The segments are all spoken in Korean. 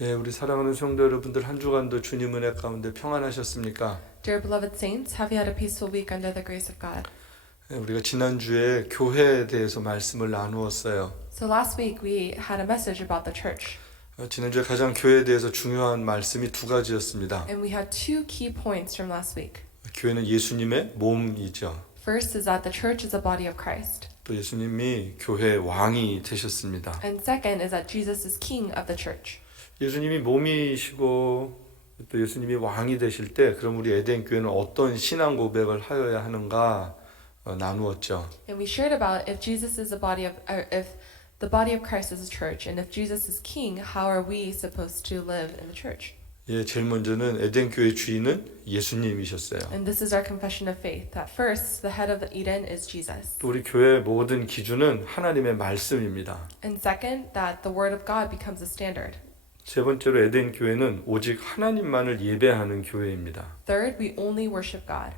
예, 우리 사랑하는 성도 여러분들 한 주간도 주님 은혜 가운데 평안하셨습니까? Dear beloved saints, have you had a peaceful week under the grace of God? 예, 우리가 지난주에 교회에 대해서 말씀을 나누었어요. So last week we had a message about the church, 지난주에 가장 교회에 대해서 중요한 말씀이 두 가지였습니다. and we had two key points from last week. 교회는 예수님의 몸이죠. First is that the church is a body of Christ, 또 예수님이 교회의 왕이 되셨습니다. and second is that Jesus is king of the church. 예수님이 몸이시고 또 예수님이 왕이 되실 때 그럼 우리 에덴 교회는 어떤 신앙 고백을 하여야 하는가 나누었죠. And we shared about if Jesus is a body of, if the body of Christ is a church, and if Jesus is king, how are we supposed to live in the church? 예, 제일 먼저는 에덴 교회 주인은 예수님이셨어요. And this is our confession of faith, that first, the head of Eden is Jesus. 또 우리 교회의 모든 기준은 하나님의 말씀입니다. And second, that the word of God becomes a standard. 세 번째로 에덴 교회는 오직 하나님만을 예배하는 교회입니다. Third, we only worship God.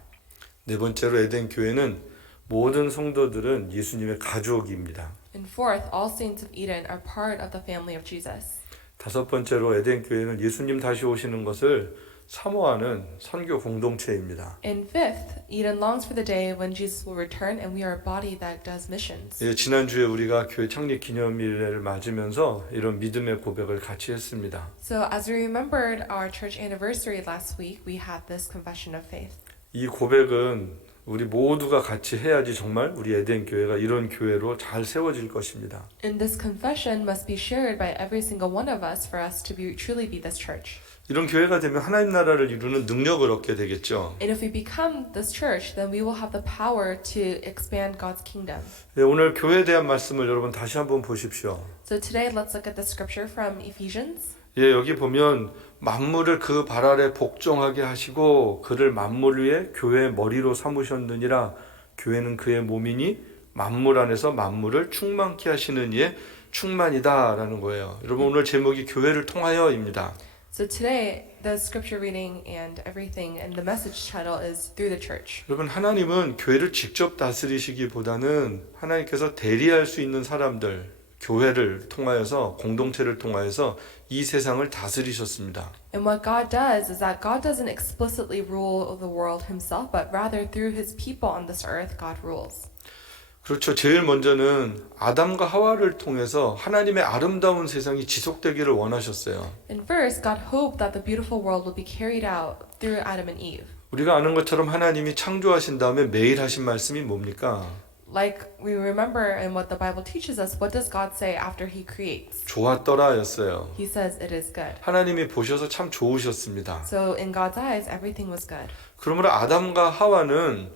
네 번째로 에덴 교회는 모든 성도들은 예수님의 가족입니다. And fourth, all saints of Eden are part of the family of Jesus. 다섯 번째로 에덴 교회는 예수님 다시 오시는 것을 사모하는 선교 공동체입니다. And fifth, Eden longs for the day when Jesus will return, and we are a body that does missions. 예, 지난주에 우리가 교회 창립 기념일을 맞으면서 이런 믿음의 고백을 같이 했습니다. So as we remembered our church anniversary last week, we had this confession of faith. 이 고백은 우리 모두가 같이 해야지 정말 우리 에덴 교회가 이런 교회로 잘 세워질 것입니다. And this confession must be shared by every single one of us for us to truly be this church. 이런 교회가 되면 하나님 나라를 이루는 능력을 얻게 되겠죠. And if we become this church, then we will have the power to expand God's kingdom. 네, 오늘 교회에 대한 말씀을 여러분 다시 한번 보십시오. So today, let's look at the scripture from Ephesians. 예, 여기 보면 만물을 그 발 아래 복종하게 하시고 그를 만물 위에 교회의 머리로 삼으셨느니라. 교회는 그의 몸이니 만물 안에서 만물을 충만케 하시는 이의 충만이다라는 거예요. 여러분 오늘 제목이 교회를 통하여입니다. So today, the scripture reading and everything and the message title is Through the Church. 여러분 하나님은 교회를 직접 다스리시기보다는 하나님께서 대리할 수 있는 사람들, 교회를 통하여서 공동체를 통하여서 이 세상을 다스리셨습니다. And what God does is that God doesn't explicitly rule the world himself, but rather through his people on this earth, God rules. 그렇죠. 제일 먼저는 아담과 하와를 통해서 하나님의 아름다운 세상이 지속되기를 원하셨어요. And first, God hoped that the beautiful world would be carried out through Adam and Eve. 우리가 아는 것처럼 하나님이 창조하신 다음에 매일 하신 말씀이 뭡니까? Like we remember in what the Bible teaches us, what does God say after he creates? 좋았더라였어요. He says it is good. 하나님이 보셔서 참 좋으셨습니다. So in God's eyes, everything was good. 그러므로 아담과 하와는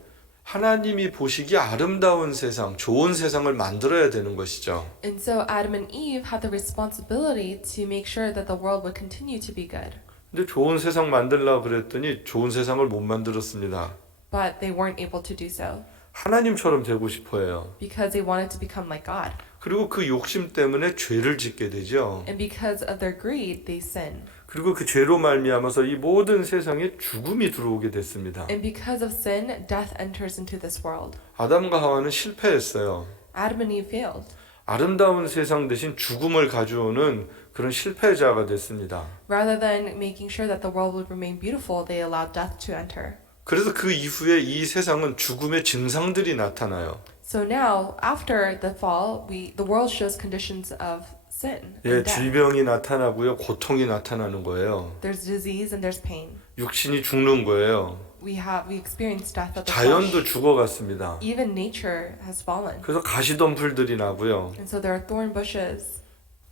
하나님이 보시기에 아름다운 세상, 좋은 세상을 만들어야 되는 것이죠. And so Adam and Eve had the responsibility to make sure that the world would continue to be good. 근데 좋은 세상 만들려고 그랬더니 좋은 세상을 못 만들었습니다. But they weren't able to do so 하나님처럼 되고 싶어요. because they wanted to become like God. 그리고 그 욕심 때문에 죄를 짓게 되죠. And because of their greed, they sinned. 그리고 그 죄로 말미암아서 이 모든 세상에 죽음이 들어오게 됐습니다. And because of sin, death enters into this world. 아담과 하와는 실패했어요. Adam and Eve failed. 아름다운 세상 대신 죽음을 가져오는 그런 실패자가 됐습니다. Rather than making sure that the world would remain beautiful, they allowed death to enter. 그래서 그 이후에 이 세상은 죽음의 증상들이 나타나요. So now, after the fall, the world shows conditions of sin 예, and death. 질병이 나타나고요, 고통이 나타나는 거예요. There's disease and there's pain. 육신이 죽는 거예요. We experience death of the 자연도 flesh. 죽어갔습니다. Even nature has fallen. 그래서 가시덤불들이 나고요. And so there are thorn bushes.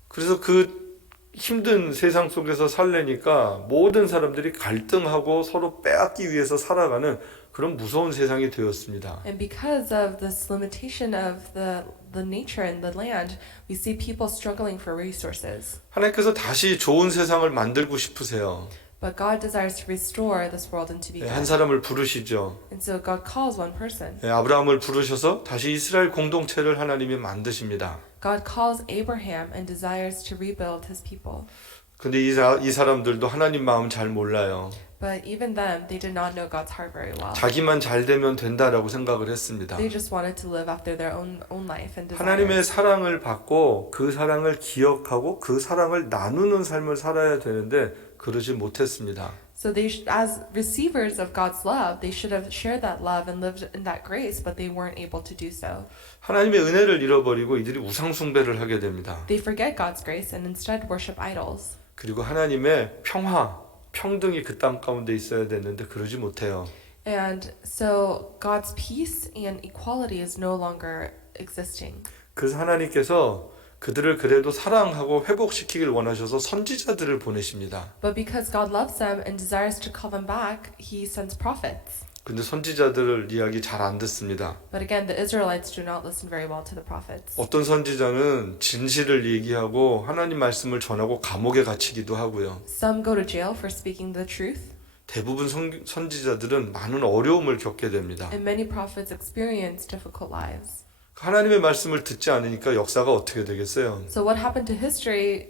그래서 그 힘든 세상 속에서 살려니까 모든 사람들이 갈등하고 서로 빼앗기 위해서 살아가는 그런 무서운 세상이 되었습니다. And because of this limitation of the nature and the land, we see people struggling for resources. 하나님께서 다시 좋은 세상을 만들고 싶으세요. But God desires to restore this world and to be 한 good. 사람을 부르시죠. And so God calls one person. 아브라함을 부르셔서 다시 이스라엘 공동체를 하나님이 만드십니다. God calls Abraham and desires to rebuild his people. 근데 이 사람들도 하나님 마음 잘 몰라요. But even them, they did not know God's heart very well. 자기만 잘 되면 된다라고 생각을 했습니다. They just wanted to live after their own life and 하나님의 desires. 사랑을 받고 그 사랑을 기억하고 그 사랑을 나누는 삶을 살아야 되는데 그러지 못했습니다. So they, as receivers of God's love, they should have shared that love and lived in that grace, but they weren't able to do so. 하나님의 은혜를 잃어버리고 이들이 우상 숭배를 하게 됩니다. They forget God's grace and instead worship idols. 그리고 하나님의 평화, 평등이 그 땅 가운데 있어야 되는데 그러지 못해요. And so God's peace and equality is no longer existing. 그래서 하나님께서 그들을 그래도 사랑하고 회복시키길 원하셔서 선지자들을 보내십니다. But because God loves them and desires to call them back, He sends prophets. 근데 선지자들 이야기 잘 안 듣습니다. But again, the Israelites do not listen very well to the prophets. 어떤 선지자는 진실을 얘기하고 하나님 말씀을 전하고 감옥에 갇히기도 하고요. Some go to jail for speaking the truth, 대부분 선지자들은 많은 어려움을 겪게 됩니다. and many prophets experience difficult lives. 하나님의 말씀을 듣지 않으니까 역사가 어떻게 되겠어요? So what happened to history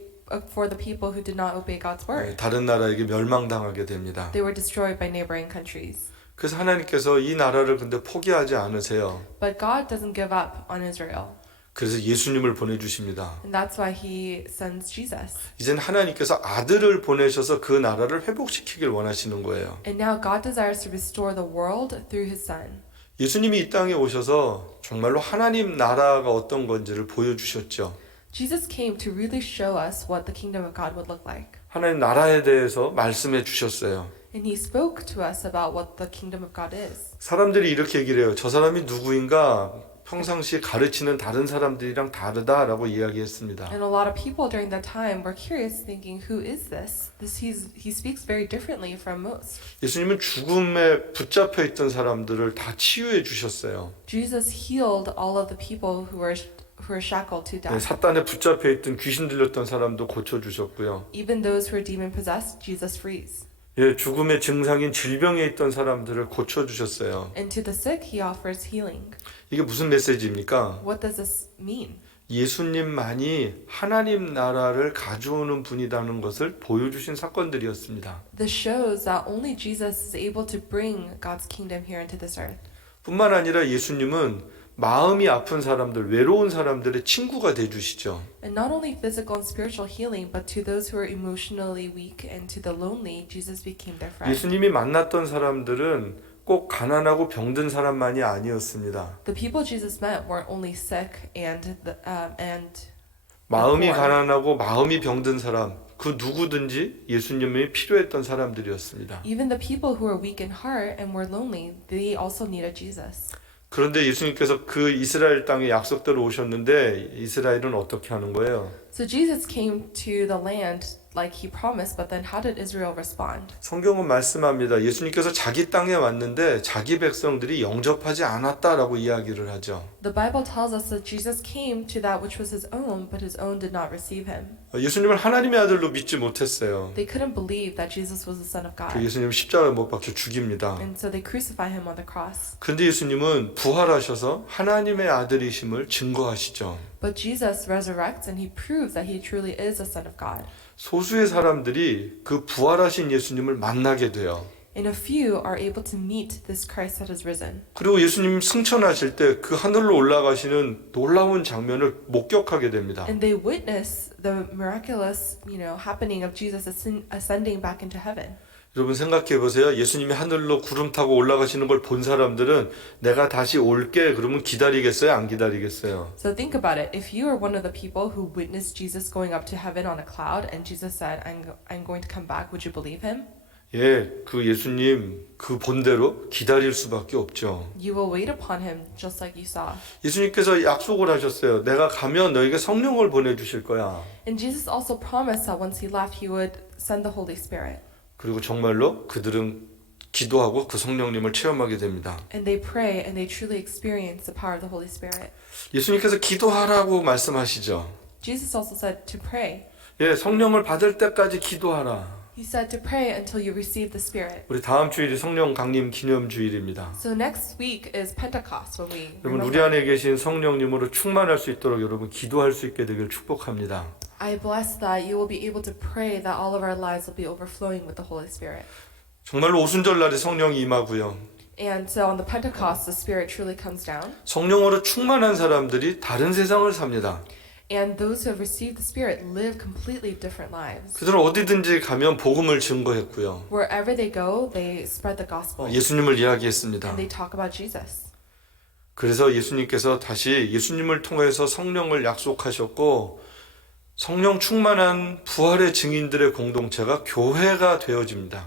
for the people who did not obey God's word? 다른 나라에게 멸망당하게 됩니다. They were destroyed by neighboring countries. 그래서 하나님께서 이 나라를 근데 포기하지 않으세요. But God doesn't give up on Israel. 그래서 예수님을 보내주십니다. And that's why He sends Jesus. 이젠 하나님께서 아들을 보내셔서 그 나라를 회복시키길 원하시는 거예요. And now God desires to restore the world through His Son. 예수님이 이 땅에 오셔서 정말로 하나님 나라가 어떤 건지를 보여주셨죠. Jesus came to really show us what the kingdom of God would look like. 하나님 나라에 대해서 말씀해 주셨어요. And He spoke to us about what the kingdom of God is. 사람들이 이렇게 얘기를 해요. 저 사람이 누구인가 평상시에 가르치는 다른 사람들이랑 다르다라고 이야기했습니다. And a lot of people during that time were curious, thinking, "Who is this? He speaks very differently from most." 예수님은 죽음에 붙잡혀 있던 사람들을 다 치유해 주셨어요. Jesus healed all of the people who were shackled to death. 사탄에 붙잡혀 있던 귀신 들렸던 사람도 고쳐 주셨고요. Even those who were demon possessed, Jesus frees. 죽음의 증상인 질병에 있던 사람들을 고쳐 주셨어요. And to the sick, He offers healing. 이게 무슨 메시지입니까? What does this mean? 예수님만이 하나님 나라를 가져오는 분이라는 것을 보여주신 사건들이었습니다. This shows that only Jesus is able to bring God's kingdom here into this earth. 뿐만 아니라 예수님은 마음이 아픈 사람들, 외로운 사람들의 친구가 돼주시죠. And not only physical and spiritual healing, but to those who are emotionally weak and to the lonely, Jesus became their friend. 예수님이 만났던 사람들은 꼭 가난하고 병든 사람만이 아니었습니다. The people Jesus met weren't only sick and 마음이 poor. 가난하고 마음이 병든 사람, 그 누구든지 예수님이 필요했던 사람들이었습니다. Even the people who were weak in heart and were lonely, they also needed Jesus. 그런데 예수님께서 그 이스라엘 땅에 약속대로 오셨는데 이스라엘은 어떻게 하는 거예요? So Jesus came to the land like He promised, but then how did Israel respond? 성경은 말씀합니다. 예수님께서 자기 땅에 왔는데 자기 백성들이 영접하지 않았다라고 이야기를 하죠. The Bible tells us that Jesus came to that which was His own, but His own did not receive Him. 예수님을 하나님의 아들로 믿지 못했어요. They couldn't believe that Jesus was the Son of 그 God. 예수님 십자가에 못 박혀 죽입니다. And so they crucify Him on the cross. 그런데 예수님은 부활하셔서 하나님의 아들이심을 증거하시죠. But Jesus resurrects and He proves that He truly is the Son of God. 소수의 사람들이 그 부활하신 예수님을 만나게 돼요. And a few are able to meet this Christ that has risen. 그리고 예수님 승천하실 때 그 하늘로 올라가시는 놀라운 장면을 목격하게 됩니다. And they witness the miraculous, happening of Jesus ascending back into heaven. 여러분 생각해 보세요. 예수님이 하늘로 구름 타고 올라가시는 걸 본 사람들은 내가 다시 올게 그러면 기다리겠어요? 안 기다리겠어요? So think about it. If you are one of the people who witnessed Jesus going up to heaven on a cloud and Jesus said, I'm going to come back, would you believe Him? 그 예수님 그 본대로 기다릴 수밖에 없죠. You will wait upon Him just like you saw. 예수님께서 약속을 하셨어요. 내가 가면 너에게 성령을 보내주실 거야. And Jesus also promised that once He left, He would send the Holy Spirit. 그리고 정말로 그들은 기도하고 그 성령님을 체험하게 됩니다. And they pray and they truly experience the power of the Holy Spirit. 예수님께서 기도하라고 말씀하시죠. Jesus also said to pray. 성령을 받을 때까지 기도하라. He said to pray until you receive the Spirit. 우리 다음 주일이 성령 강림 기념 주일입니다. So next week is Pentecost when we 여러분 remember. 우리 안에 계신 성령님으로 충만할 수 있도록 여러분 기도할 수 있게 되길 축복합니다. I bless that you will be able to pray that all of our lives will be overflowing with the Holy Spirit. 정말로 오순절 날에 성령이 임하고요. And so on the Pentecost, the Spirit truly comes down. 성령으로 충만한 사람들이 다른 세상을 삽니다. And those who have received the Spirit live completely different lives. 그들은 어디든지 가면 복음을 증거했고요. Wherever they go, they spread the gospel. 예수님을 이야기했습니다. And they talk about Jesus. 그래서 예수님께서 다시 예수님을 통해서 성령을 약속하셨고 성령 충만한 부활의 증인들의 공동체가 교회가 되어집니다.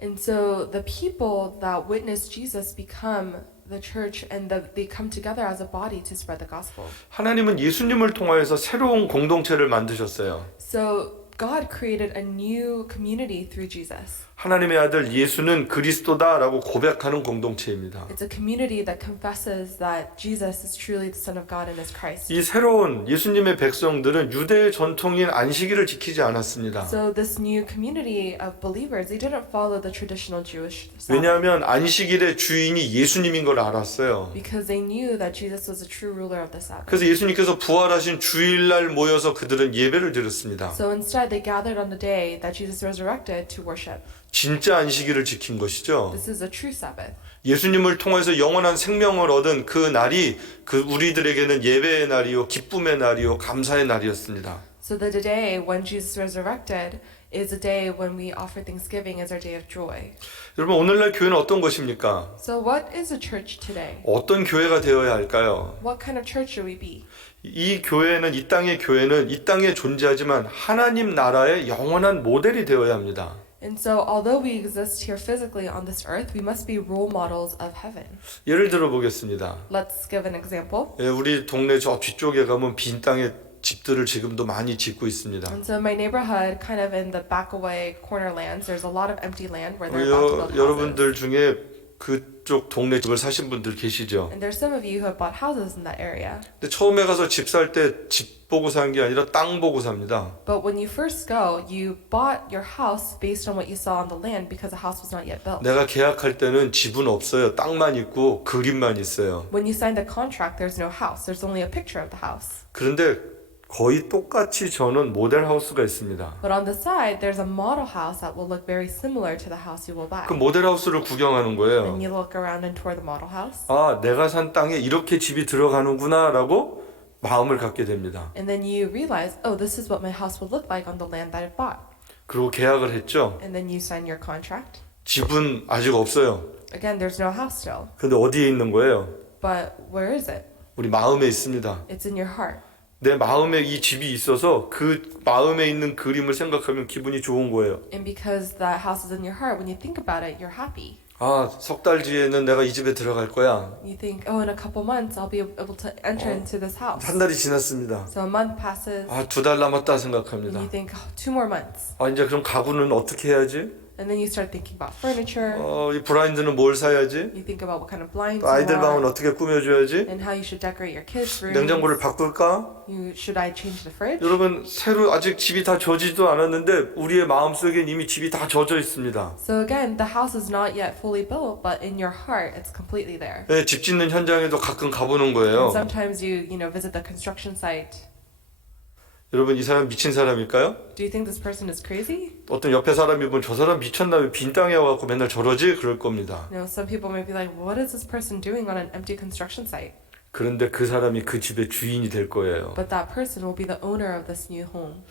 And so the people that witness Jesus become the church and they come together as a body to spread the gospel. 하나님은 예수님을 통하여서 새로운 공동체를 만드셨어요. So God created a new community through Jesus. 하나님의 아들 예수는 그리스도다라고 고백하는 공동체입니다. It's a community that confesses that Jesus is truly the Son of God and is Christ. 이 새로운 예수님의 백성들은 유대의 전통인 안식일을 지키지 않았습니다. So this new community of believers, they didn't follow the traditional Jewish Sabbath 왜냐하면 안식일의 주인이 예수님인 걸 알았어요. because they knew that Jesus was the true ruler of the Sabbath. 그래서 예수님께서 부활하신 주일날 모여서 그들은 예배를 드렸습니다. So instead, they gathered on the day that Jesus resurrected to worship. 진짜 안식일을 지킨 것이죠. This is a true Sabbath. 예수님을 통해서 영원한 생명을 얻은 그 날이 그 우리들에게는 예배의 날이요, 기쁨의 날이요, 감사의 날이었습니다. So the day when Jesus resurrected is a day when we offer Thanksgiving as our day of joy. 여러분 오늘날 교회는 어떤 것입니까? So what is a church today? 어떤 교회가 되어야 할까요? What kind of church should we be? 이 교회는 이 땅의 교회는 이 땅에 존재하지만 하나님 나라의 영원한 모델이 되어야 합니다. And so although we exist here physically on this earth, we must be role models of heaven. 예를 들어 보겠습니다. Let's give an example. 우리 동네 저 뒤쪽에 가면 빈 땅에 집들을 지금도 많이 짓고 있습니다. And so in my neighborhood, kind of in the backaway corner lands, there's a lot of empty land where they're about to build houses. 여러분들 중에 그쪽 동네 집을 사신 분들 계시죠? And there's some of you who have bought houses in that area. 근데 처음에 가서 집 살 때 집 보고 산 게 아니라 땅 보고 삽니다. But when you first go, you bought your house based on what you saw on the land because the house was not yet built. 내가 계약할 때는 집은 없어요. 땅만 있고 그림만 있어요. When you signed the contract, there's no house. There's only a picture of the house. 그런데 거의 똑같이 저는 모델 하우스가 있습니다. But on the side, there's a model house that will look very similar to the house you will buy. 그 모델 하우스를 구경하는 거예요. And you look around and tour the model house. 아, 내가 산 땅에 이렇게 집이 들어가는구나라고 마음을 갖게 됩니다. And then you realize, oh, this is what my house would look like on the land that I bought. 그리고 계약을 했죠. And then you sign your contract. 집은 아직 없어요. Again, there's no house still. 근데 어디에 있는 거예요? But where is it? 우리 마음에 있습니다. It's in your heart. 내 마음에 이 집이 있어서 그 마음에 있는 그림을 생각하면 기분이 좋은 거예요. And because that house is in your heart, when you think about it, you're happy. 아, 석 달 뒤에는 내가 이 집에 들어갈 거야. You think, oh, in a couple months, I'll be able to enter into this house. 한 달이 지났습니다. So a month passes, 아, 2달 남았다 and 생각합니다. you think, oh, 2 more months. 아, 이제 그럼 가구는 어떻게 해야지? And then you start thinking about furniture. 이 블라인드는 뭘 사야지? You think about what kind of blinds 또 아이들 you 방은 want, 어떻게 꾸며줘야지? and how you should decorate your kids' rooms. 냉장고를 바꿀까? Should I change the fridge? 여러분 새로 아직 집이 다 젖지도 않았는데 우리의 마음속엔 이미 집이 다 젖어 있습니다. So again, the house is not yet fully built, but in your heart, it's completely there. 네, 집 짓는 현장에도 가끔 가보는 거예요. And sometimes you visit the construction site. 여러분 이 사람 미친 사람일까요? Do you think this person is crazy? 어떤 옆에 사람이 보면 저 사람 미쳤나 왜 빈 땅에 와갖고 맨날 저러지? 그럴 겁니다. Some people might be like, what is this person doing on an empty construction site? 그런데 그 사람이 그 집의 주인이 될 거예요. But that person will be the owner of this new home.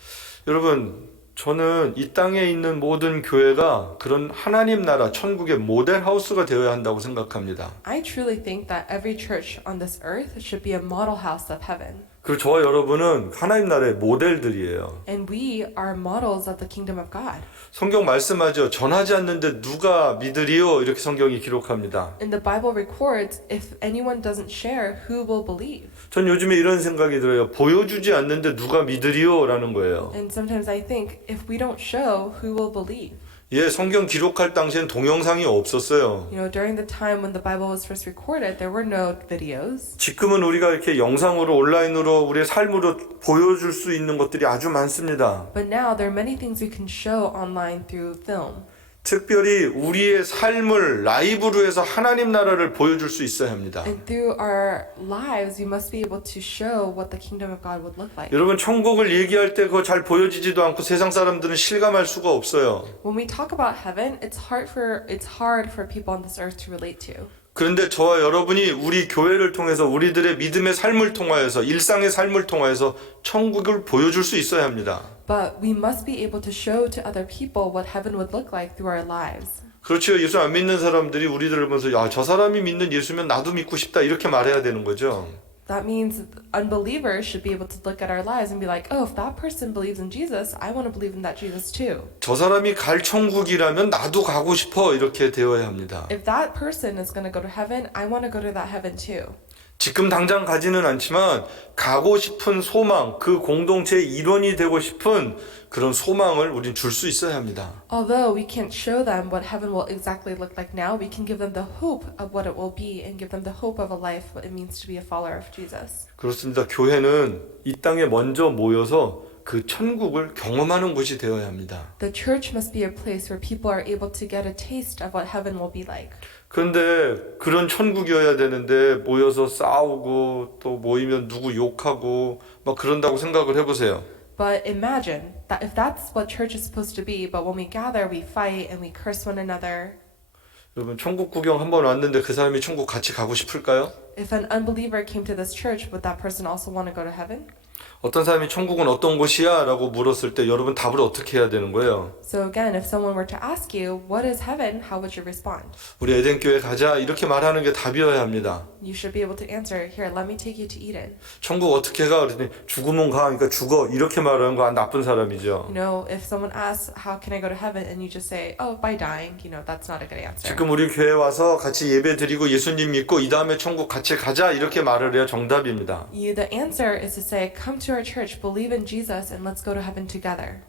여러분 저는 이 땅에 있는 모든 교회가 그런 하나님 나라 천국의 모델 하우스가 되어야 한다고 생각합니다. I truly think that every church on this earth should be a model house of heaven. 그리고 저와 여러분은 하나님 나라의 모델들이에요. And we are models of the kingdom of God. 성경 말씀하죠. 전하지 않는데 누가 믿으리요? 이렇게 성경이 기록합니다. And the Bible records, if anyone doesn't share, who will believe? 전 요즘에 이런 생각이 들어요. 보여주지 않는데 누가 믿으리요? 라는 거예요. And sometimes I think, if we don't show, who will believe? 예, 성경 기록할 당시엔 동영상이 없었어요. During the time when the Bible was first recorded, there were no videos. 지금은 우리가 이렇게 영상으로 온라인으로 우리의 삶으로 보여줄 수 있는 것들이 아주 많습니다. But now there are many things we can show online through film. 특별히 우리의 삶을 라이브로 해서 하나님 나라를 보여줄 수 있어야 합니다. And through our lives, we must be able to show what the kingdom of God would look like. 여러분 천국을 얘기할 때 그거 잘 보여지지도 않고 세상 사람들은 실감할 수가 없어요. When we talk about heaven, it's hard for people on this earth to relate to. 그런데 저와 여러분이 우리 교회를 통해서 우리들의 믿음의 삶을 통하여서 일상의 삶을 통하여서 천국을 보여줄 수 있어야 합니다. But we must be able to show to other people what heaven would look like through our lives. 그렇죠. 예수 안 믿는 사람들이 우리들을 보면서 야, 저 사람이 믿는 예수면 나도 믿고 싶다 이렇게 말해야 되는 거죠. That means unbelievers should be able to look at our lives and be like, oh, if that person believes in Jesus, I want to believe in that Jesus too. 저 사람이 갈 천국이라면 나도 가고 싶어 이렇게 되어야 합니다. If that person is going to go to heaven, I want to go to that heaven too. 지금 당장 가지는 않지만 가고 싶은 소망, 그 공동체의 일원이 되고 싶은 그런 소망을 우린 줄 수 있어야 합니다. Although we can't show them what heaven will exactly look like now, we can give them the hope of what it will be and give them the hope of a life, what it means to be a follower of Jesus. 그렇습니다. 교회는 이 땅에 먼저 모여서 그 천국을 경험하는 곳이 되어야 합니다. The church must be a place where people are able to get a taste of what heaven will be like. 그런데 그런 천국이어야 되는데 모여서 싸우고 또 모이면 누구 욕하고 막 그런다고 생각을 해보세요. But imagine that if that's what church is supposed to be, but when we gather, we fight and we curse one another. 여러분 천국 구경 한번 왔는데 그 사람이 천국 같이 가고 싶을까요? If an unbeliever came to this church, would that person also want to go to heaven? 어떤 사람이 천국은 어떤 곳이야? 라고 물었을 때 여러분 답을 어떻게 해야 되는 거예요? So again, if someone were to ask you, what is heaven? How would you respond? 우리 에덴교회 가자 이렇게 말하는 게 답이어야 합니다. You should be able to answer, here, let me take you to Eden. 천국 어떻게 가? 그랬더니 죽으면 가. 그러니까 죽어. 이렇게 말하는 거 나쁜 사람이죠. You know, if someone asks, how can I go to heaven? And you just say, oh, by dying, you know, that's not a good answer. 지금 우리 교회 와서 같이 예배 드리고 예수님 믿고 이 다음에 천국 같이 가자 이렇게 말을 해야 정답입니다. The answer is to say, come to our church, believe in Jesus, and let's go to heaven together.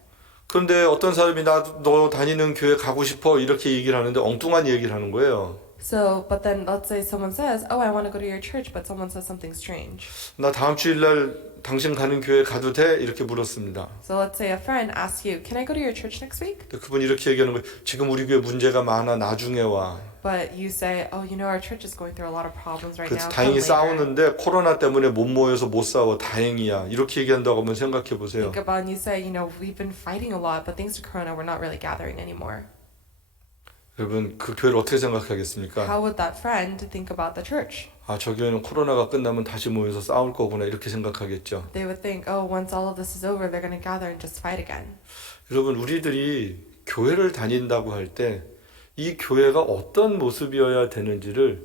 그런데 어떤 사람이 너 다니는 교회 가고 싶어 이렇게 얘기를 하는데 엉뚱한 얘기를 하는 거예요. So, but then let's say someone says, oh, I want to go to your church, but someone says something strange. 나 다음 주일날 당신 가는 교회 가도 돼? 이렇게 물었습니다. So let's say a friend asks you, can I go to your church next week? 근데 그분이 이렇게 얘기하는 거예요. 지금 우리 교회 문제가 많아. 나중에 와. But you say, oh, you know, our church is going through a lot of problems right 그래서 now. 다행히 Come later. 싸우는데 코로나 때문에 못 모여서 못 싸워. 다행이야. 이렇게 얘기한다고 한번 생각해 보세요. Think about and you say, you know, we've been fighting a lot, but thanks to Corona, we're not really gathering anymore. 여러분 그 교회를 어떻게 생각하겠습니까? How would that friend think about the church? 아, 저 교회는 코로나가 끝나면 다시 모여서 싸울 거구나 이렇게 생각하겠죠. They would think, oh, once all of this is over, they're going to gather and just fight again. 여러분 우리들이 교회를 다닌다고 할 때 이 교회가 어떤 모습이어야 되는지를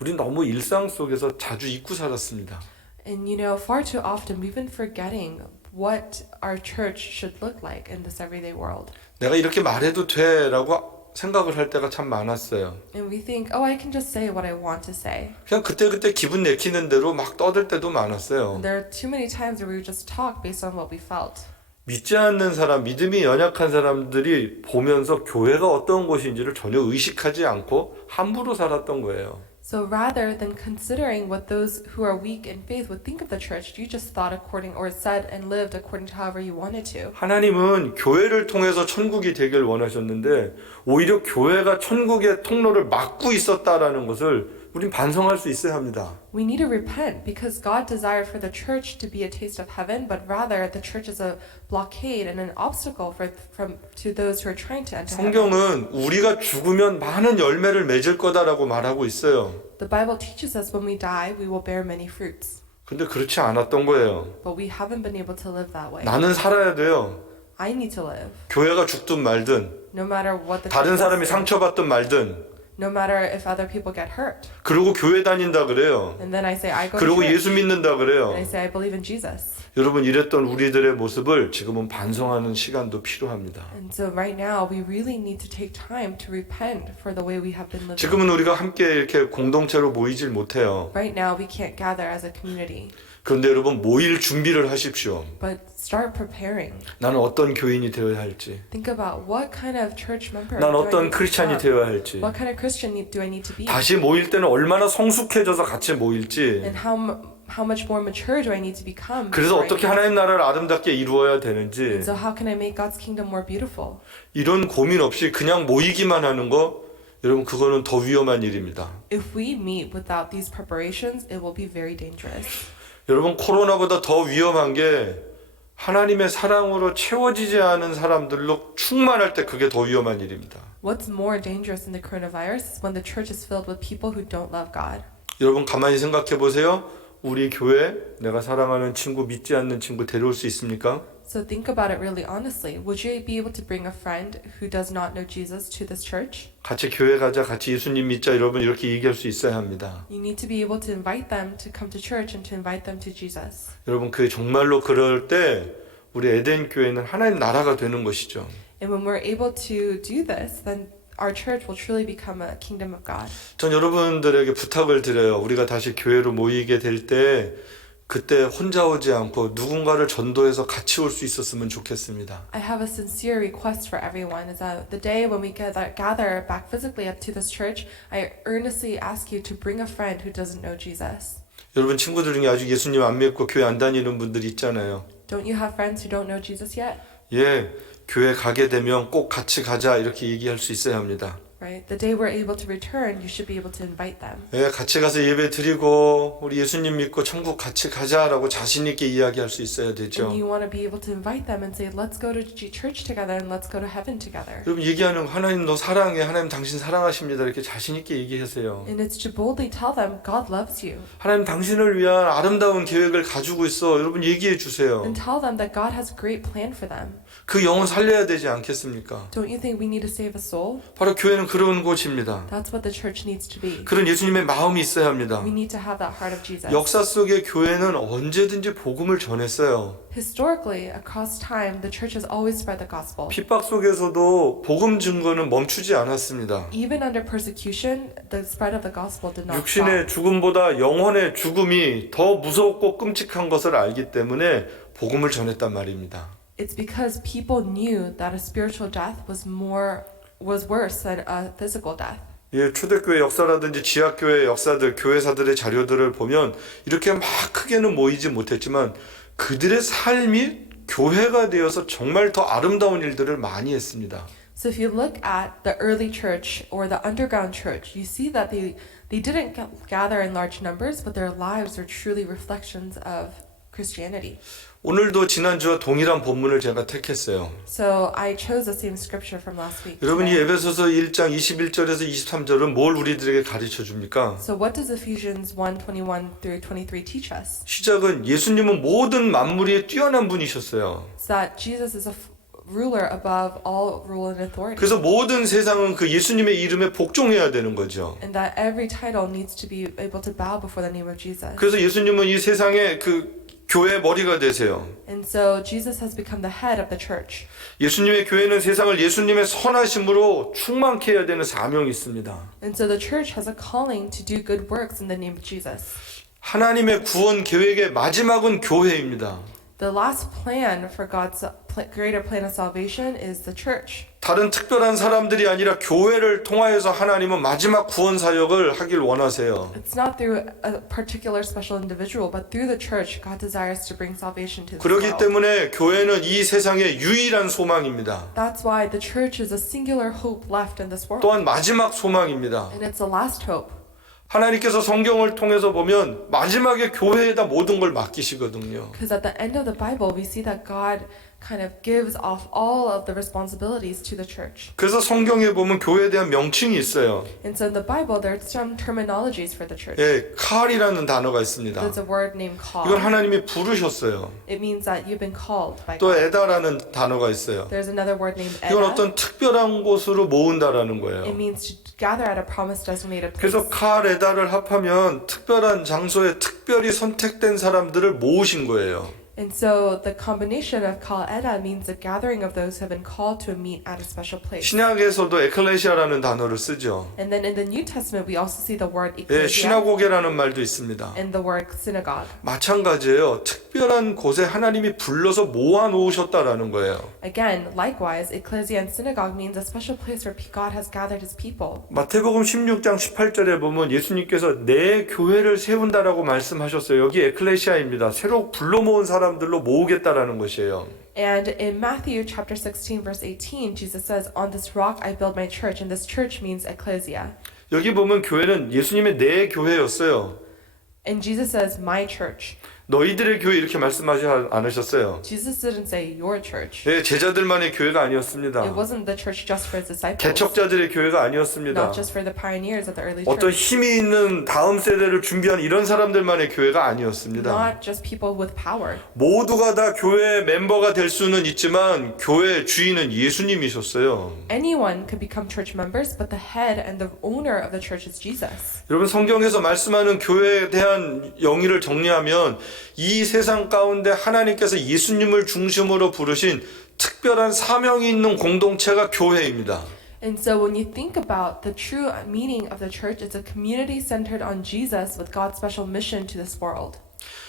우리 너무 일상 속에서 자주 잊고 살았습니다. And you know, far too often we've been forgetting what our church should look like in this everyday world. 내가 이렇게 말해도 돼라고 생각을 할 때가 참 많았어요. And we think, oh, I can just say what I want to say. 그냥 그때그때 기분 내키는 대로 막 떠들 때도 많았어요. And there are too many times where we would just talk based on what we felt. 믿지 않는 사람, 믿음이 연약한 사람들이 보면서 교회가 어떤 곳인지를 전혀 의식하지 않고 함부로 살았던 거예요. So rather than considering what those who are weak in faith would think of the church, you just thought according or said and lived according to however you wanted to. 하나님은 교회를 통해서 천국이 되길 원하셨는데 오히려 교회가 천국의 통로를 막고 있었다라는 것을 우린 반성할 수 있어야 합니다. We need to repent because God desired for the church to be a taste of heaven, but rather the church is a blockade and an obstacle to those who are trying to enter heaven. 성경은 우리가 죽으면 많은 열매를 맺을 거다라고 말하고 있어요. The Bible teaches us when we die, we will bear many fruits. 근데 그렇지 않았던 거예요. But we haven't been able to live that way. 나는 살아야 돼요. I need to live. 교회가 죽든 말든 No matter what the 다른 church 사람이 does, 상처받든 말든 no matter if other people get hurt. 그리고 교회 다닌다 그래요. And then I say I go to 그리고 church. 예수 믿는다 그래요. And I say I believe in Jesus. 여러분 이랬던 우리들의 모습을 지금은 반성하는 시간도 필요합니다. And so right now we really need to take time to repent for the way we have been living. 지금은 우리가 함께 이렇게 공동체로 모이질 못해요. Right now we can't gather as a community. 그런데 여러분 모일 준비를 하십시오. But start preparing. 나는 어떤 교인이 되어야 할지, Think about what kind of church member 난 do I 어떤 need to 크리스찬이 become? 되어야 할지, What kind of Christian do I need to be? 다시 모일 때는 얼마나 성숙해져서 같이 모일지, And how much more mature do I need to become? 그래서 before I 어떻게 can- 하나님 나라를 아름답게 이루어야 되는지 And so how can I make God's kingdom more beautiful? 이런 고민 없이 그냥 모이기만 하는 거 여러분 그거는 더 위험한 일입니다. If we meet without these preparations, it will be very dangerous. 여러분 코로나보다 더 위험한 게 하나님의 사랑으로 채워지지 않은 사람들로 충만할 때 그게 더 위험한 일입니다. What's more dangerous in the coronavirus is when the church is filled with people who don't love God. 여러분 가만히 생각해 보세요. 우리 교회 내가 사랑하는 친구 믿지 않는 친구 데려올 수 있습니까? So think about it really honestly. Would you be able to bring a friend who does not know Jesus to this church? 같이 교회 가자, 같이 예수님 믿자, 여러분 이렇게 얘기할 수 있어야 합니다. You need to be able to invite them to come to church and to invite them to Jesus. 여러분 그 정말로 그럴 때 우리 에덴 교회는 하나님 나라가 되는 것이죠. And when we're able to do this, then our church will truly become a kingdom of God. 전 여러분들에게 부탁을 드려요. 우리가 다시 교회로 모이게 될 때 그때 혼자 오지 않고 누군가를 전도해서 같이 올 수 있었으면 좋겠습니다. I have a sincere request for everyone is that the day when we gather back physically up to this church, I earnestly ask you to bring a friend who doesn't know Jesus. 여러분 친구들 중에 아직 예수님 안 믿고 교회 안 다니는 분들 있잖아요. Don't you have friends who don't know Jesus yet? 예, 교회 가게 되면 꼭 같이 가자 이렇게 얘기할 수 있어야 합니다. Right? The day we're able to return, you should be able to invite them. 예, 같이 가서 예배 드리고 우리 예수님 믿고 천국 같이 가자라고 자신 있게 이야기할 수 있어야 되죠. And you want to be able to invite them and say, let's go to church together and let's go to heaven together. 여러분 얘기하는 거 하나님 너 사랑해, 하나님 당신 사랑하십니다 이렇게 자신 있게 얘기하세요. And it's to boldly tell them, God loves you. 하나님 당신을 위한 아름다운 계획을 가지고 있어. 여러분 얘기해 주세요. And tell them that God has a great plan for them. 그 영혼 살려야 되지 않겠습니까? Don't you think we need to save a soul? 바로 교회는 그런 곳입니다. That's what the church needs to be. 그런 예수님의 마음이 있어야 합니다. We need to have that heart of Jesus. 역사 속에 교회는 언제든지 복음을 전했어요. Historically, across time, the church has always spread the gospel. 핍박 속에서도 복음 증거는 멈추지 않았습니다. Even under persecution, the spread of the gospel did not 육신의 stop. 죽음보다 영혼의 죽음이 더 무섭고 끔찍한 것을 알기 때문에 복음을 전했단 말입니다. It's because people knew that a spiritual death was worse than a physical death. 예, 초대교회 역사라든지 지하교회 역사들, 교회사들의 자료들을 보면 이렇게 막 크게는 모이지 못했지만 그들의 삶이 교회가 되어서 정말 더 아름다운 일들을 많이 했습니다. So if you look at the early church or the underground church, you see that they didn't gather in large numbers, but their lives are truly reflections of Christianity. 오늘도 지난주와 동일한 본문을 제가 택했어요. So I chose the same scripture from last week. 여러분이 today. 에베소서 1장 21절에서 23절은 뭘 우리들에게 가르쳐 줍니까? So what does Ephesians 1:21 through 23 teach us? 시작은 예수님은 모든 만물 위에 뛰어난 분이셨어요. It's that Jesus is a ruler above all rule and authority. 그래서 모든 세상은 그 예수님의 이름에 복종해야 되는 거죠. And that every title needs to be able to bow before the name of Jesus. 그래서 예수님은 이 세상의 그 교회의 머리가 되세요. And so Jesus has become the head of the church. 예수님의 교회는 세상을 예수님의 선하심으로 충만케 해야 되는 사명이 있습니다. And so the church has a calling to do good works in the name of Jesus. 하나님의 구원 계획의 마지막은 교회입니다. The last plan for God's greater plan of salvation is the church. 다른 특별한 사람들이 아니라 교회를 통하여서 하나님은 마지막 구원 사역을 하길 원하세요. It's not through a particular special individual, but through the church, God desires to bring salvation to the 그렇기 world. 때문에 교회는 이 세상의 유일한 소망입니다. That's why the church is a singular hope left in this world. 또한 마지막 소망입니다. And it's the last hope. 하나님께서 성경을 통해서 보면 마지막에 교회에다 모든 걸 맡기시거든요. Because at the end of the Bible, we see that God kind of gives off all of the responsibilities to the church. 그래서 성경에 보면 교회에 대한 명칭이 있어요. And so in the Bible, there are some terminologies for the church. 예, 칼이라는 단어가 있습니다. There's a word named 이건 called. 하나님이 부르셨어요. It means that you've been called by 또 God. 에다라는 단어가 있어요. There's another word named 이건 Eda. 어떤 특별한 곳으로 모은다라는 It 거예요. means to gather at a promised designated place. 그래서 칼 에다를 합하면 특별한 장소에 특별히 선택된 사람들을 모으신 거예요. And so the combination of kal eda means the gathering of those who have been called to meet at a special place. 신약에서도 에클레시아라는 단어를 쓰죠. And then in the New Testament, we also see the word 예, ecclesia 시나고게라는 말도 있습니다. and the word synagogue. 마찬가지예요. 특별한 곳에 하나님이 불러서 모아 놓으셨다라는 거예요. Again, likewise, ecclesia and synagogue means a special place where God has gathered his people. 마태복음 16장 18절에 보면 예수님께서 내 교회를 세운다라고 말씀하셨어요. 여기 에클레시아입니다. 새로 불러 모은 사람들로 모으겠다라는 것이에요. And in Matthew chapter 16 verse 18, Jesus says, "On this rock I build my church," and this church means ecclesia. 여기 보면 교회는 예수님의 내 교회였어요. And Jesus says, "My church." 너희들의 교회 이렇게 말씀하지 않으셨어요. Jesus didn't say your church. 예, 제자들만의 교회가 아니었습니다. It wasn't the church just for his disciples. 개척자들의 교회가 아니었습니다. Not just for the pioneers of the early 어떤 church. 힘이 있는 다음 세대를 준비한 이런 사람들만의 교회가 아니었습니다. Not just people with power. 모두가 다 교회 멤버가 될 수는 있지만 교회 주인은 예수님이셨어요. Anyone could become church members, but the head and the owner of the church is Jesus. 여러분 성경에서 말씀하는 교회에 대한 영의를 정리하면 이 세상 가운데 하나님께서 예수님을 중심으로 부르신 특별한 사명이 있는 공동체가 교회입니다. And so when you think about the true meaning of the church, it's a community centered on Jesus with God's special mission to this world.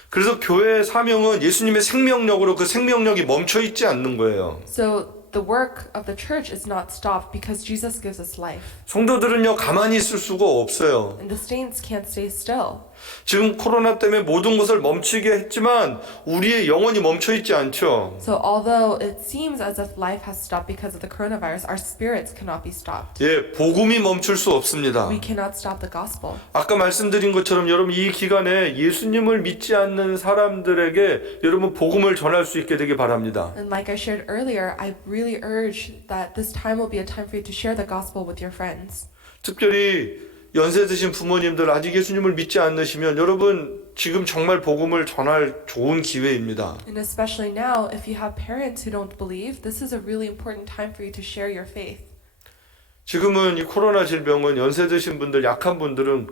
그래서 교회의 사명은 예수님의 생명력으로 그 생명력이 멈춰 있지 않는 거예요. So the work of the church is not stopped because Jesus gives us life. 성도들은요 가만히 있을 수가 없어요. And the saints can't stay still. 지금 코로나 때문에 모든 것을 멈추게 했지만 우리의 영혼이 멈춰 있지 않죠. So although it seems as if life has stopped because of the coronavirus, our spirits cannot be stopped. 예, 복음이 멈출 수 없습니다. We cannot stop the gospel. 아까 말씀드린 것처럼 여러분 이 기간에 예수님을 믿지 않는 사람들에게 여러분 복음을 전할 수 있게 되길 바랍니다. And like I shared earlier, I really urge that this time will be a time for you to share the gospel with your friends. 특별히 연세 드신 부모님들 아직 예수님을 믿지 않으시면 여러분 지금 정말 복음을 전할 좋은 기회입니다. And especially now, if you have parents who don't believe, this is a really important time for you to share your faith. 지금은 이 코로나 질병은 연세 드신 분들, 약한 분들은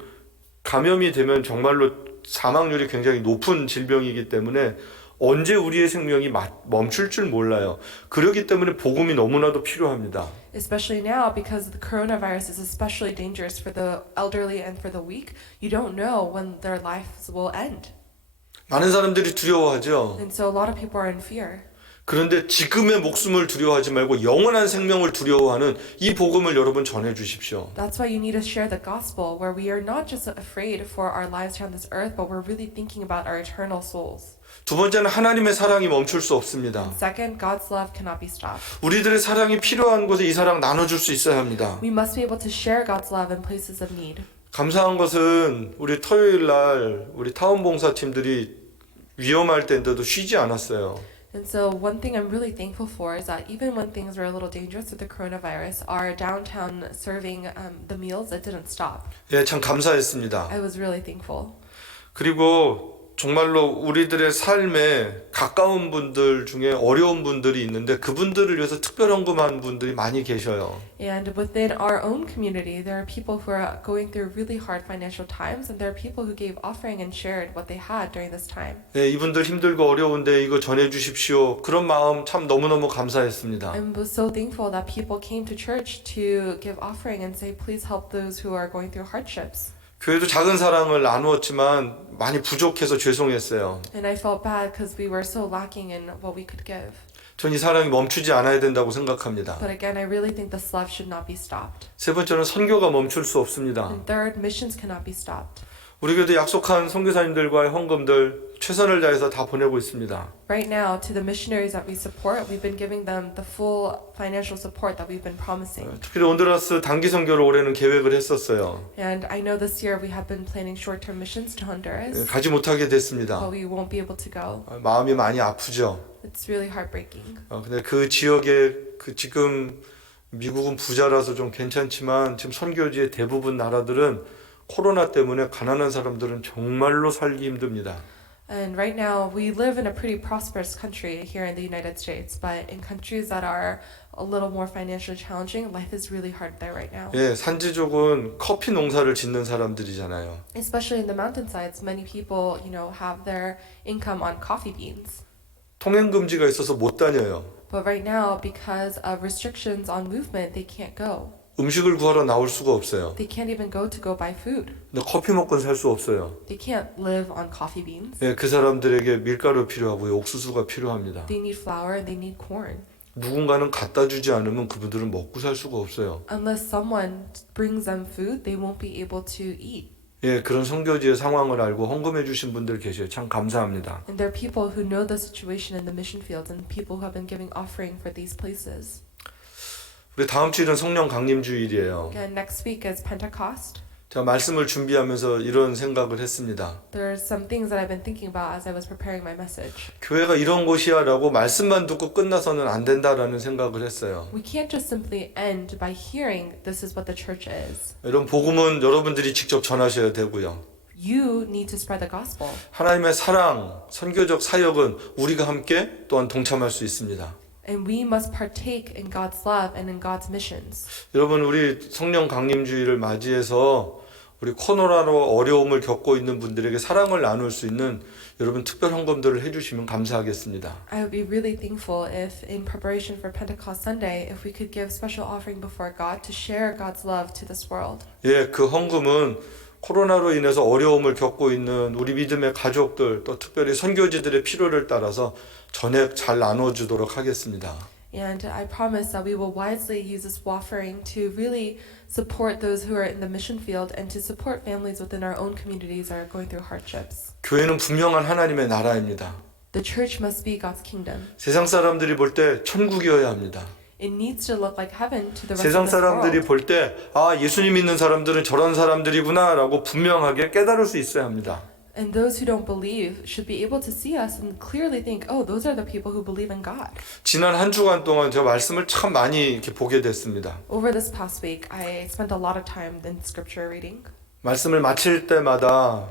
감염이 되면 정말로 사망률이 굉장히 높은 질병이기 때문에 언제 우리의 생명이 멈출 줄 몰라요. 그렇기 때문에 복음이 너무나도 필요합니다. Especially now, because the coronavirus is especially dangerous for the elderly and for the weak, you don't know when their lives will end. 많은 사람들이 두려워하죠. And so a lot of people are in fear. 그런데 지금의 목숨을 두려워하지 말고 영원한 생명을 두려워하는 이 복음을 여러분 전해 주십시오. That's why you need to share the gospel, where we are not just afraid for our lives here on this earth, but we're really thinking about our eternal souls. 두 번째는 하나님의 사랑이 멈출 수 없습니다. Second, God's love cannot be stopped. 우리들의 사랑이 필요한 곳에 이 사랑 나눠줄 수 있어야 합니다. We must be able to share God's love in places of need. 감사한 것은 우리 토요일 날 우리 타운 봉사팀들이 위험할 때인데도 쉬지 않았어요. And so one thing I'm really thankful for is that even when things were a little dangerous with the coronavirus, our downtown serving the meals, it didn't stop. 예, 참 감사했습니다. I was really thankful. 그리고 정말로 우리들의 삶에 가까운 분들 중에 어려운 분들이 있는데 그분들을 위해서 특별 헌금한 분들이 많이 계셔요. And within our own community, there are people who are going through really hard financial times, and there are people who gave offering and shared what they had during this time. 예, 이분들 힘들고 어려운데 이거 전해 주십시오. 그런 마음 참 너무너무 감사했습니다. I was so thankful that people came to church to give offering and say, please help those who are going through hardships. 교회도 작은 사랑을 나누었지만 많이 부족해서 죄송했어요. And I felt bad because we were so lacking in what we could give. 전 이 사랑이 멈추지 않아야 된다고 생각합니다. But again, I really think this love should not be stopped. 세 번째는 선교가 멈출 수 없습니다. And third, missions cannot be stopped. 우리 교회도 약속한 선교사님들과의 헌금들 최선을 다해서 다 보내고 있습니다. Right now, to the missionaries that we support, we've been giving them the full financial support that we've been promising. 특히 온두라스 단기 선교를 올해는 계획을 했었어요. And I know this year we have been planning short-term missions to Honduras, 가지 못하게 됐습니다. but we won't be able to go. 마음이 많이 아프죠. It's really heartbreaking. 근데 그 지역에 지금 미국은 부자라서 좀 괜찮지만 지금 선교지의 대부분 나라들은 코로나 때문에 가난한 사람들은 정말로 살기 힘듭니다. And right now, we live in a pretty prosperous country here in the United States, but in countries that are a little more financially challenging, life is really hard there right now. 예, 산지족은 커피 농사를 짓는 사람들이잖아요. Especially in the mountainsides, many people, have their income on coffee beans. 통행 금지가 있어서 못 다녀요. But right now, because of restrictions on movement, they can't go. 음식을 구하러 나올 수가 없어요. They can't even go buy food. 근데 커피 먹고는 살 수 없어요. They can't live on coffee beans. 예, 그 사람들에게 밀가루 필요하고요. 옥수수가 필요합니다. They need flour and they need corn. 누군가는 갖다 주지 않으면 그분들은 먹고 살 수가 없어요. Unless someone brings them food, they won't be able to eat. 예, 그런 선교지의 상황을 알고 헌금해 주신 분들 계셔요. 참 감사합니다. And there are people who know the situation in the mission fields and people who have been giving offering for these places. 우리 다음 주일은 성령 강림 주일이에요. Again, next week is Pentecost. 제가 말씀을 준비하면서 이런 생각을 했습니다. There's some things that I've been thinking about as I was preparing my message. 교회가 이런 곳이야라고 말씀만 듣고 끝나서는 안 된다라는 생각을 했어요. We can't just simply end by hearing this is what the church is. 이런 복음은 여러분들이 직접 전하셔야 되고요. You need to spread the gospel. 하나님의 사랑, 선교적 사역은 우리가 함께 또한 동참할 수 있습니다. And we must partake in God's love and in God's missions. 여러분, 우리 성령 강림주의를 맞이해서 우리 코로나로 어려움을 겪고 있는 분들에게 사랑을 나눌 수 있는 여러분 특별 헌금들을 해주시면 감사하겠습니다. I would be really thankful if in preparation for Pentecost Sunday, if we could give special offering before God to share God's love to this world. 예, 그 헌금은 코로나로 인해서 어려움을 겪고 있는 우리 믿음의 가족들 또 특별히 선교지들의 필요를 따라서 전액 잘 나눠주도록 하겠습니다. And I promise that we will wisely use this offering to really support those who are in the mission field and to support families within our own communities that are going through hardships. 교회는 분명한 하나님의 나라입니다. The church must be God's kingdom. 세상 사람들이 볼 때 천국이어야 합니다. It needs to look like heaven to the rest 세상 of this 사람들이 world. 볼 때 아, 예수님 믿는 사람들은 저런 사람들이구나 라고 분명하게 깨달을 수 있어야 합니다. And those who don't believe should be able to see us and clearly think, oh, those are the people who believe in God. 지난 한 주간 동안 제가 말씀을 참 많이 이렇게 보게 됐습니다. Over this past week, I spent a lot of time in scripture reading. 말씀을 마칠 때마다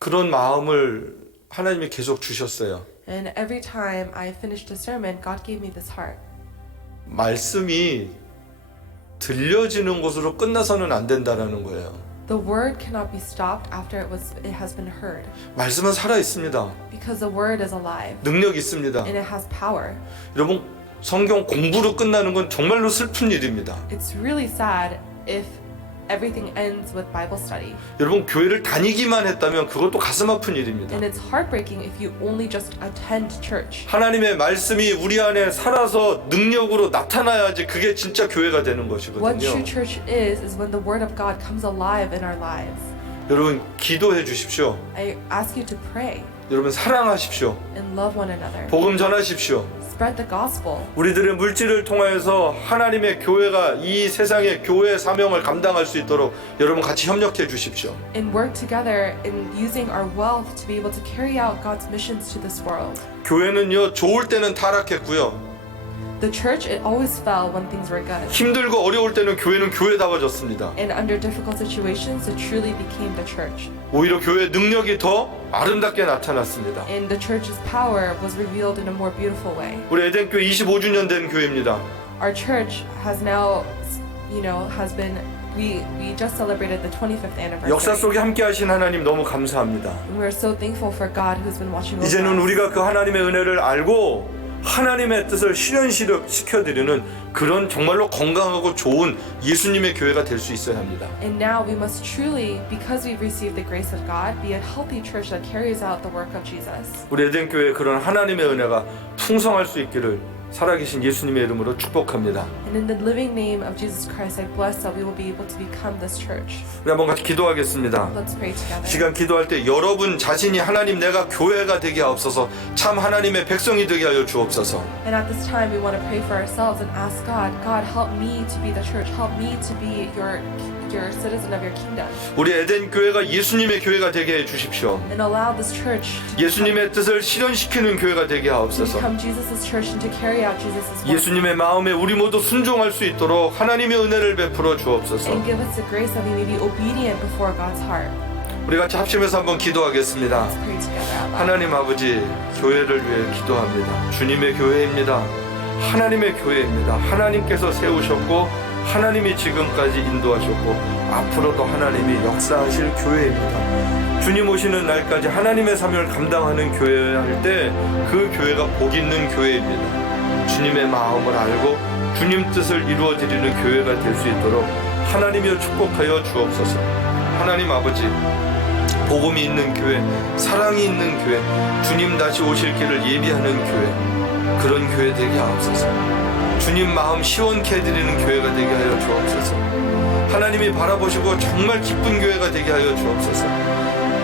그런 마음을 하나님이 계속 주셨어요. And every time I finished a sermon, God gave me this heart. 말씀이 들려지는 것으로 끝나서는 안 된다라는 거예요. The word cannot be stopped after it has been heard. 말씀은 살아 있습니다. Because the word is alive 능력 있습니다. and it has power. 여러분, 성경 공부로 끝나는 건 정말로 슬픈 일입니다. It's really sad if everything ends with Bible study. 여러분, 교회를 다니기만 했다면 그것도 가슴 아픈 일입니다. And it's heartbreaking if you only just attend church. 하나님의 말씀이 우리 안에 살아서 능력으로 나타나야지 그게 진짜 교회가 되는 What true 것이거든요. church is when the word of God comes alive in our lives. 여러분, 기도해 주십시오. I ask you to pray 여러분, 사랑하십시오. and love one another. 복음 전하십시오. Spread the gospel. 우리들의 물질을 통하여서 하나님의 교회가 이 세상의 교회 사명을 감당할 수 있도록 여러분 같이 협력해 주십시오. And work together in using our wealth to be able to carry out God's missions to this world. 교회는요, 좋을 때는 타락했고요. The church, it always fell when things were good. 힘들고 어려울 때는 교회는 교회다워졌습니다. And under difficult situations, it truly became the church. 오히려 교회의 능력이 더 아름답게 나타났습니다. And the church's power was revealed in a more beautiful way. 우리 에덴교회 25주년 된 교회입니다. Our church has now, has been, we just celebrated the 25th 역사 anniversary. 속에 함께 하신 하나님 너무 감사합니다. And we're so thankful for God who's been watching over 이제는 us. 우리가 그 하나님의 은혜를 알고 하나님의 뜻을 실현시켜드리는 그런 정말로 건강하고 좋은 예수님의 교회가 될 수 있어야 합니다. And now we must truly, because we've received the grace of God, be a healthy church that carries out the work of Jesus. 우리 에덴교회에 그런 하나님의 은혜가 풍성할 수 있기를 살아계신 예수님의 이름으로 축복합니다. And in the living name of Jesus Christ, I bless that we will be able to become this church. 우리 한번 같이 기도하겠습니다. Let's pray together. 시간 기도할 때 여러분 자신이 하나님 내가 교회가 되게 하옵소서, 참 하나님의 백성이 되게 하여 주옵소서. And at this time, we want to pray for ourselves and ask God, God, help me to be the church. Help me to be your citizen of your kingdom. 우리 에덴 교회가 예수님의 교회가 되게 해 주십시오. And allow this church to 예수님의 뜻을 실현시키는 교회가 되게 하옵소서. become Jesus' church and to carry out Jesus' work. 예수님의 마음에 우리 모두 순종할 수 있도록 하나님의 은혜를 베풀어 주옵소서. And give us the grace that we may be obedient before God's heart. 우리 같이 합심해서 한번 기도하겠습니다. Let's pray together out loud. 하나님 아버지, 교회를 위해 기도합니다. 주님의 교회입니다. 하나님의 교회입니다. 하나님께서 세우셨고 하나님이 지금까지 인도하셨고 앞으로도 하나님이 역사하실 교회입니다. 주님 오시는 날까지 하나님의 사명을 감당하는 교회 할 때 그 교회가 복 있는 교회입니다. 주님의 마음을 알고 주님 뜻을 이루어드리는 교회가 될 수 있도록 하나님이여 축복하여 주옵소서. 하나님 아버지, 복음이 있는 교회, 사랑이 있는 교회, 주님 다시 오실 길을 예비하는 교회, 그런 교회 되게 하옵소서. 주님 마음 시원케 해드리는 교회가 되게 하여 주옵소서. 하나님이 바라보시고 정말 기쁜 교회가 되게 하여 주옵소서.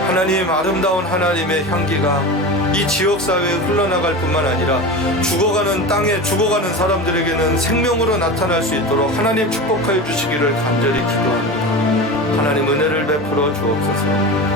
하나님, 아름다운 하나님의 향기가 이 지역사회에 흘러나갈 뿐만 아니라 죽어가는 땅에 죽어가는 사람들에게는 생명으로 나타날 수 있도록 하나님 축복하여 주시기를 간절히 기도합니다. 하나님 은혜를 베풀어 주옵소서.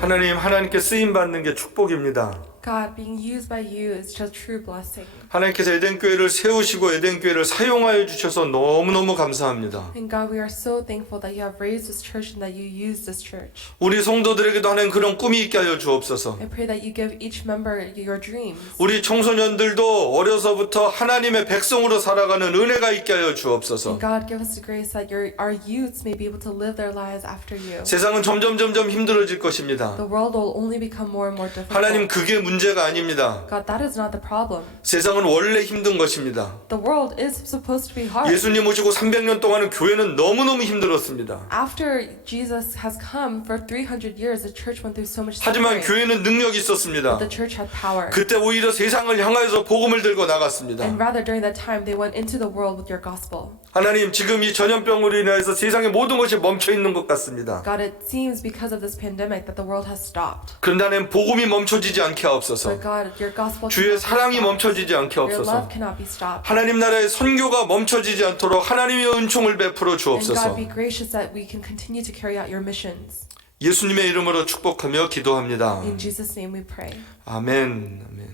하나님, 하나님께 쓰임받는 게 축복입니다. God, being used by you is just true blessing. 하나님께서 에덴교회를 세우시고 에덴교회를 사용하여 주셔서 너무너무 감사합니다. And God, we are so thankful that you have raised this church and that you use this church. 우리 성도들에게도 하나님 그런 꿈이 있게 하여 주옵소서. I pray that you give each member your dreams. 우리 청소년들도 어려서부터 하나님의 백성으로 살아가는 은혜가 있게 하여 주옵소서. And God, give us the grace that our youths may be able to live their lives after you. 세상은 점점 힘들어질 것입니다. The world will only become more and more difficult. 하나님, 그게 문제가 아닙니다. God, that is not the problem. 세상은 원래 힘든 것입니다. The world is supposed to be hard. 예수님 오시고 300년 동안은 교회는 너무너무 힘들었습니다. After Jesus has come for 300 years, the church went through so much 하지만 suffering. 교회는 능력이 있었습니다. But the church had power. 그때 오히려 세상을 향하여서 복음을 들고 나갔습니다. And rather during that time, they went into the world with your gospel. 하나님, 지금 이 전염병으로 인해서 세상의 모든 것이 멈춰 있는 것 같습니다. God, it seems because of this pandemic that the world has stopped. 그런데 하나님, 복음이 멈춰지지 않게 하옵소서. But God, your gospel 주의 cannot be 사랑이 stopped. 멈춰지지 않게 Your love 하옵소서. cannot be stopped. 하나님 나라의 선교가 멈춰지지 않도록 하나님의 은총을 베풀어 And 주옵소서. God, be gracious that we can continue to carry out your missions. 예수님의 이름으로 축복하며 기도합니다. In Jesus' name we pray. 아멘. 아멘.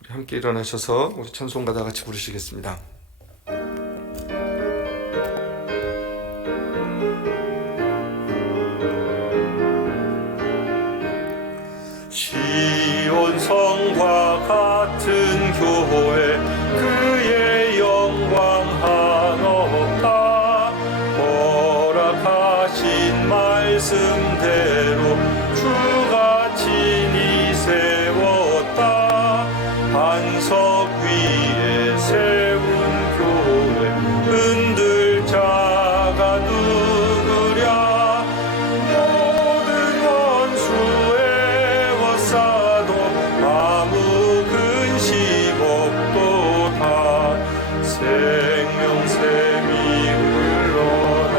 우리 함께 일어나셔서 우리 찬송가 다 같이 부르시겠습니다. 시온 성과 같은 교회, 그의 영광 한없다. 허락하신 말씀대로 주가 친히 세웠다. 반석 위에 세운 교회, 흔들 자가 누구랴. 모든 원수 에워싸도 아무 근심 없도다. 생명샘이 흘러나와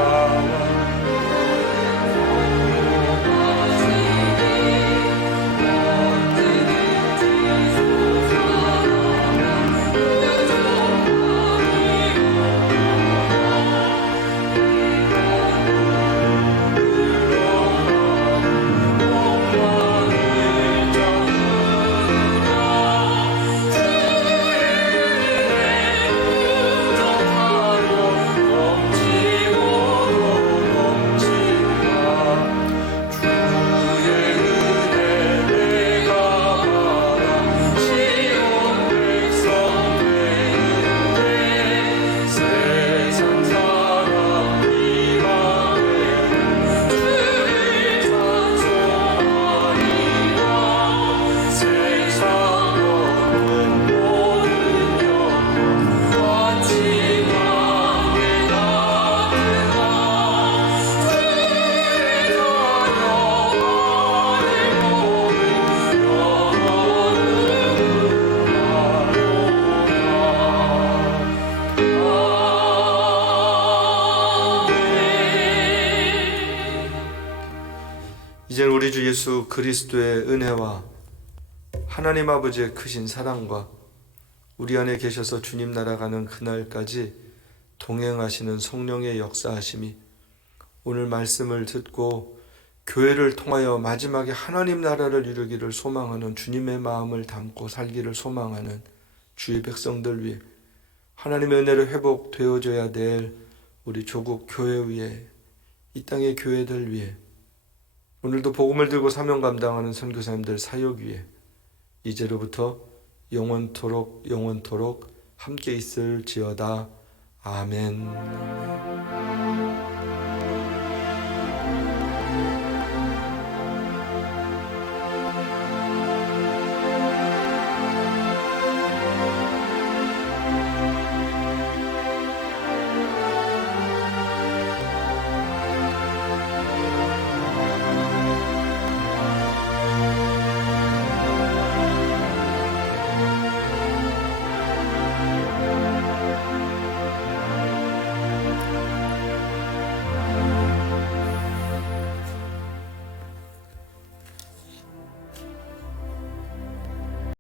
이제는 우리 주 예수 그리스도의 은혜와 하나님 아버지의 크신 사랑과 우리 안에 계셔서 주님 날아가는 그날까지 동행하시는 성령의 역사하심이 오늘 말씀을 듣고 교회를 통하여 마지막에 하나님 나라를 이루기를 소망하는 주님의 마음을 담고 살기를 소망하는 주의 백성들 위해 하나님의 은혜로 회복되어져야 될 우리 조국 교회 위에, 이 땅의 교회들 위에, 오늘도 복음을 들고 사명 감당하는 선교사님들 사역 위에 이제로부터 영원토록 함께 있을지어다. 아멘.